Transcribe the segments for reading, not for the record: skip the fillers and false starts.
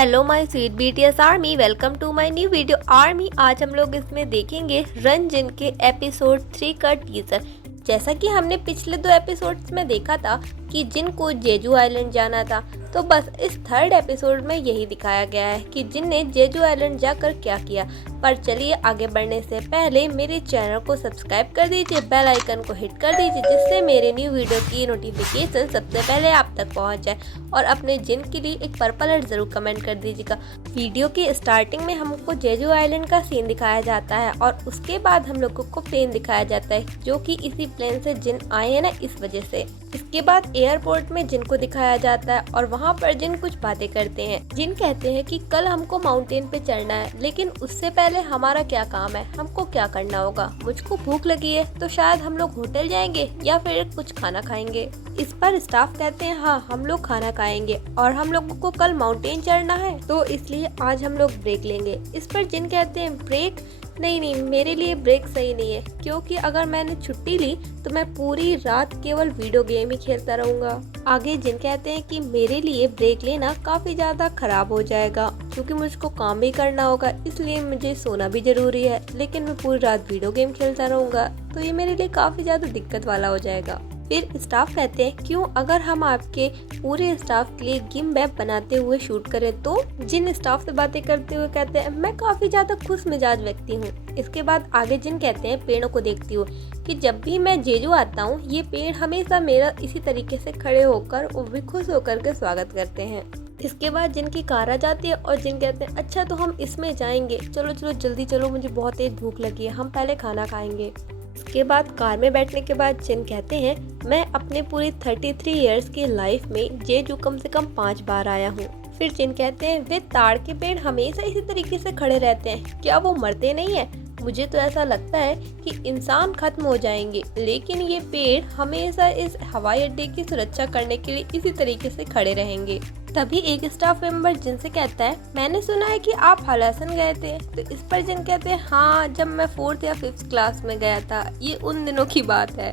Hello my sweet BTS army, welcome to my new video army. आज हम लोग इसमें देखेंगे रन जिन के एपिसोड 3 का टीजर। जैसा कि हमने पिछले 2 एपिसोड्स में देखा था कि जिन को जेजू आइलैंड जाना था, तो बस इस 3rd एपिसोड में यही दिखाया गया है कि जिन ने जेजू आइलैंड जाकर क्या किया। पर चलिए आगे बढ़ने से पहले मेरे चैनल को सब्सक्राइब कर दीजिए, बेल आइकन को हिट कर दीजिए, जिससे मेरे न्यू वीडियो की नोटिफिकेशन सबसे पहले आप तक पहुंच जाए। और अपने जिन के लिए एक पर्पल हार्ट जरूर कमेंट कर दीजिएगा। वीडियो की स्टार्टिंग में हमको जेजू आइलैंड का सीन दिखाया जाता है और उसके बाद हम लोगों को प्लेन दिखाया जाता है, जो कि इसी प्लेन से जिन आए हैं ना, इस वजह से। इसके बाद एयरपोर्ट में जिन को दिखाया जाता है और वहाँ पर जिन कुछ बातें करते हैं। जिन कहते हैं कि कल हमको माउंटेन पे चढ़ना है, लेकिन उससे पहले हमारा क्या काम है, हमको क्या करना होगा। मुझको भूख लगी है तो शायद हम लोग होटल जाएंगे या फिर कुछ खाना खाएंगे। इस पर स्टाफ कहते हैं हाँ, हम लोग खाना खाएंगे और हम लोगों को कल माउंटेन चढ़ना है, तो इसलिए आज हम लोग ब्रेक लेंगे। इस पर जिन कहते हैं ब्रेक नहीं, मेरे लिए ब्रेक सही नहीं है, क्योंकि अगर मैंने छुट्टी ली तो मैं पूरी रात केवल वीडियो गेम ही खेलता रहूंगा। आगे जिन कहते हैं कि मेरे लिए ब्रेक लेना काफी ज्यादा खराब हो जाएगा, क्योंकि मुझको काम भी करना होगा, इसलिए मुझे सोना भी जरूरी है। लेकिन मैं पूरी रात वीडियो गेम खेलता रहूंगा तो ये मेरे लिए काफी ज्यादा दिक्कत वाला हो जाएगा। फिर स्टाफ कहते हैं क्यों, अगर हम आपके पूरे स्टाफ के लिए गेम वेब बनाते हुए शूट करें तो। जिन स्टाफ से बातें करते हुए कहते हैं मैं काफी ज्यादा खुश मिजाज व्यक्ति हूँ। इसके बाद आगे जिन कहते हैं पेड़ों को देखती हूँ कि जब भी मैं जेजू आता हूँ, ये पेड़ हमेशा मेरा इसी तरीके से खड़े होकर और भी खुश होकर के स्वागत करते हैं। इसके बाद जिनकी कार आ जाती है और जिन कहते हैं अच्छा तो हम इसमें जाएंगे, चलो चलो जल्दी चलो, मुझे बहुत तेज भूख लगी है, हम पहले खाना खाएंगे। इसके बाद कार में बैठने के बाद जिन कहते हैं मैं अपने पूरी 33 इयर्स की लाइफ में जेजू कम से कम 5 बार आया हूँ। फिर जिन कहते हैं वे ताड़ के पेड़ हमेशा इसी तरीके से खड़े रहते हैं, क्या वो मरते नहीं है। मुझे तो ऐसा लगता है कि इंसान खत्म हो जाएंगे, लेकिन ये पेड़ हमेशा इस हवाई अड्डे की सुरक्षा करने के लिए इसी तरीके से खड़े रहेंगे। तभी एक स्टाफ मेंबर जिनसे कहता है मैंने सुना है कि आप हलासन गए थे। तो इस पर जिन कहते हैं हाँ, जब मैं 4th या 5th क्लास में गया था, ये उन दिनों की बात है।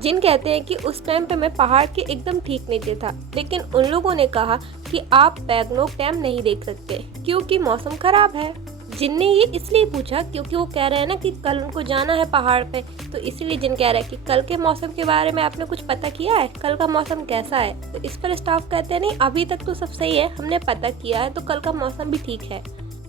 जिन कहते हैं कि उस टाइम पे मैं पहाड़ के एकदम ठीक नीचे था, लेकिन उन लोगों ने कहा कि आप पैगनोक डैम नहीं देख सकते क्योंकि मौसम खराब है। जिन ने ये इसलिए पूछा क्योंकि वो कह रहे हैं ना कि कल उनको जाना है पहाड़ पे, तो इसीलिए जिन कह रहे हैं कि कल के मौसम के बारे में आपने कुछ पता किया है, कल का मौसम कैसा है। तो इस पर स्टाफ कहते हैं नहीं, अभी तक तो सब सही है, हमने पता किया है, तो कल का मौसम भी ठीक है।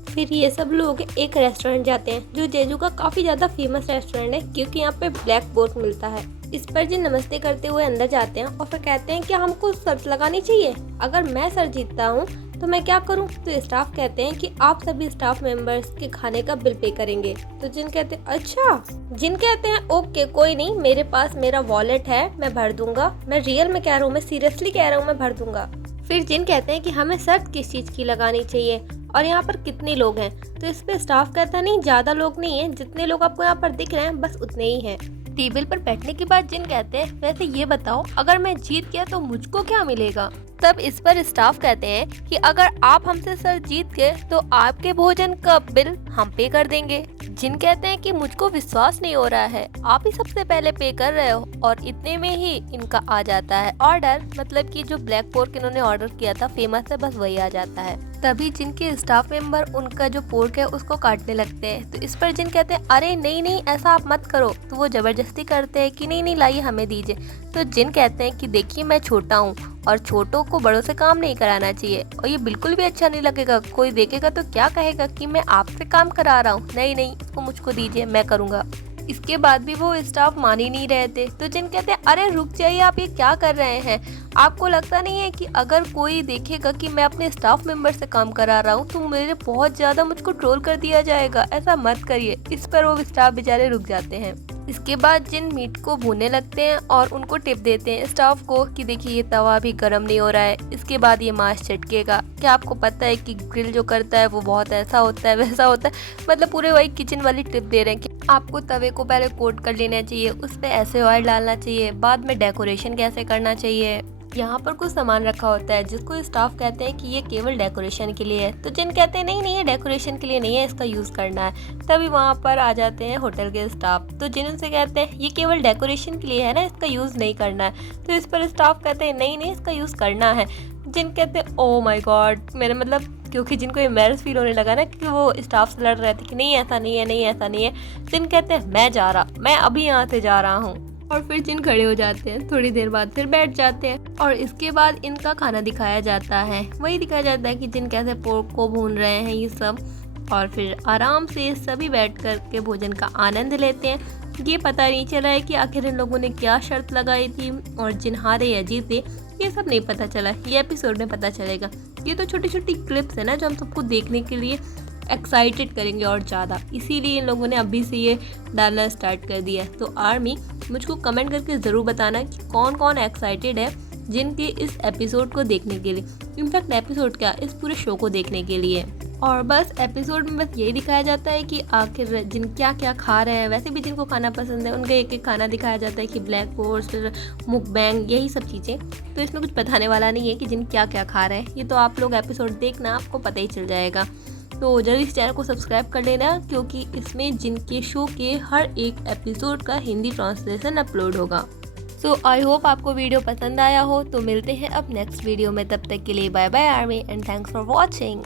फिर ये सब लोग एक रेस्टोरेंट जाते हैं, जो जेजू का काफ़ी ज़्यादा फेमस रेस्टोरेंट है, क्योंकि यहाँ पे ब्लैक बोर्ड मिलता है। इस पर जिन नमस्ते करते हुए अंदर जाते हैं और फिर कहते हैं कि हमको शर्त लगानी चाहिए, अगर मैं सर जीतता हूँ तो मैं क्या करूं। तो स्टाफ कहते हैं कि आप सभी स्टाफ मेंबर्स के खाने का बिल पे करेंगे। तो जिन कहते हैं अच्छा। जिन कहते हैं ओके कोई नहीं, मेरे पास मेरा वॉलेट है, मैं भर दूंगा, मैं रियल में कह रहा हूँ, मैं सीरियसली कह रहा हूँ, मैं भर दूंगा। फिर जिन कहते हैं कि हमें शर्त किस चीज़ की लगानी चाहिए और यहाँ पर कितने लोग हैं। तो इस पे स्टाफ कहता है नहीं, ज़्यादा लोग नहीं हैं, जितने लोग आपको यहाँ पर दिख रहे हैं बस उतने ही हैं। टेबल पर बैठने के बाद जिन कहते हैं वैसे ये बताओ, अगर मैं जीत गया तो मुझको क्या मिलेगा। तब इस पर स्टाफ कहते हैं कि अगर आप हमसे सर जीत गए तो आपके भोजन का बिल हम पे कर देंगे। जिन कहते हैं कि मुझको विश्वास नहीं हो रहा है, आप ही सबसे पहले पे कर रहे हो। और इतने में ही इनका आ जाता है ऑर्डर, मतलब कि जो ब्लैक पोर्क इन्होंने ऑर्डर किया था फेमस है, बस वही आ जाता है। तभी जिनके स्टाफ मेंबर उनका जो पोर्क है उसको काटने लगते हैं। तो इस पर जिन कहते हैं अरे नहीं नहीं, ऐसा आप मत करो। तो वो जबरदस्ती करते हैं कि नहीं नहीं लाइए, हमें दीजिए। तो जिन कहते हैं कि देखिए मैं छोटा हूँ और छोटों को बड़ों से काम नहीं कराना चाहिए, और ये बिल्कुल भी अच्छा नहीं लगेगा, कोई देखेगा तो क्या कहेगा कि मैं आपसे काम करा रहा हूँ। नहीं नहीं, इसको मुझको दीजिए, मैं करूँगा। इसके बाद भी वो स्टाफ मान ही नहीं रहे थे। तो जिन कहते हैं अरे रुक जाइए, आप ये क्या कर रहे हैं, आपको लगता नहीं है कि अगर कोई देखेगा कि मैं अपने स्टाफ मेंबर से काम करा रहा हूँ तो मेरे बहुत ज़्यादा मुझको ट्रोल कर दिया जाएगा, ऐसा मत करिए। इस पर वो स्टाफ बेचारे रुक जाते हैं। इसके बाद जिन मीट को भूनने लगते हैं और उनको टिप देते हैं स्टाफ को कि देखिए ये तवा भी गर्म नहीं हो रहा है, इसके बाद ये मांस चटकेगा। क्या आपको पता है कि ग्रिल जो करता है वो बहुत ऐसा होता है वैसा होता है, मतलब पूरे वही किचन वाली टिप दे रहे हैं कि आपको तवे को पहले कोट कर लेना चाहिए, उस पर ऐसे ऑयल डालना चाहिए, बाद में डेकोरेशन कैसे करना चाहिए। यहाँ पर कुछ सामान रखा होता है जिसको स्टाफ कहते हैं कि ये केवल डेकोरेशन के लिए है। तो जिन कहते हैं नहीं नहीं, ये डेकोरेशन के लिए नहीं है, इसका यूज़ करना है। तभी वहाँ पर आ जाते हैं होटल के स्टाफ। तो जिन उनसे कहते हैं ये केवल डेकोरेशन के लिए है ना, इसका यूज़ नहीं करना है। तो इस पर स्टाफ कहते हैं नहीं नहीं, इसका यूज़ करना है। जिन कहते हैं ओ माय गॉड, मैंने मतलब क्योंकि जिनको एम्बैरस फील होने लगा ना कि वो स्टाफ से लड़ रहे थे कि नहीं ऐसा नहीं है, नहीं ऐसा नहीं है। जिन कहते हैं मैं अभी यहाँ से जा रहा हूँ। और फिर जिन खड़े हो जाते हैं, थोड़ी देर बाद फिर बैठ जाते हैं और इसके बाद इनका खाना दिखाया जाता है। वही दिखाया जाता है कि जिन कैसे पोर्क को भून रहे हैं ये सब, और फिर आराम से सभी बैठ कर के भोजन का आनंद लेते हैं। ये पता नहीं चला है कि आखिर इन लोगों ने क्या शर्त लगाई थी और जिन हारे या जीते ये सब नहीं पता चला। ये एपिसोड में पता चलेगा। ये तो छोटी छोटी क्लिप्स है ना जो हम सबको देखने के लिए एक्साइटेड करेंगे और ज़्यादा, इसीलिए इन लोगों ने अभी से ये डालना स्टार्ट कर दिया है। तो आर्मी मुझको कमेंट करके ज़रूर बताना कि कौन कौन एक्साइटेड है जिनके इस एपिसोड को देखने के लिए, इनफैक्ट एपिसोड क्या इस पूरे शो को देखने के लिए। और बस एपिसोड में बस यही दिखाया जाता है कि आखिर जिन क्या क्या खा रहे हैं। वैसे भी जिनको खाना पसंद है उनका एक एक खाना दिखाया जाता है कि ब्लैक फोर्स, मुकबैंग, यही सब चीज़ें। तो इसमें कुछ बताने वाला नहीं है कि जिन क्या क्या खा रहे हैं। ये तो आप लोग एपिसोड देखना, आपको पता ही चल जाएगा। तो जल्दी इस चैनल को सब्सक्राइब कर लेना क्योंकि इसमें जिनके शो के हर एक एपिसोड का हिंदी ट्रांसलेशन अपलोड होगा। सो आई होप आपको वीडियो पसंद आया हो। तो मिलते हैं अब नेक्स्ट वीडियो में, तब तक के लिए bye bye army and thanks for watching.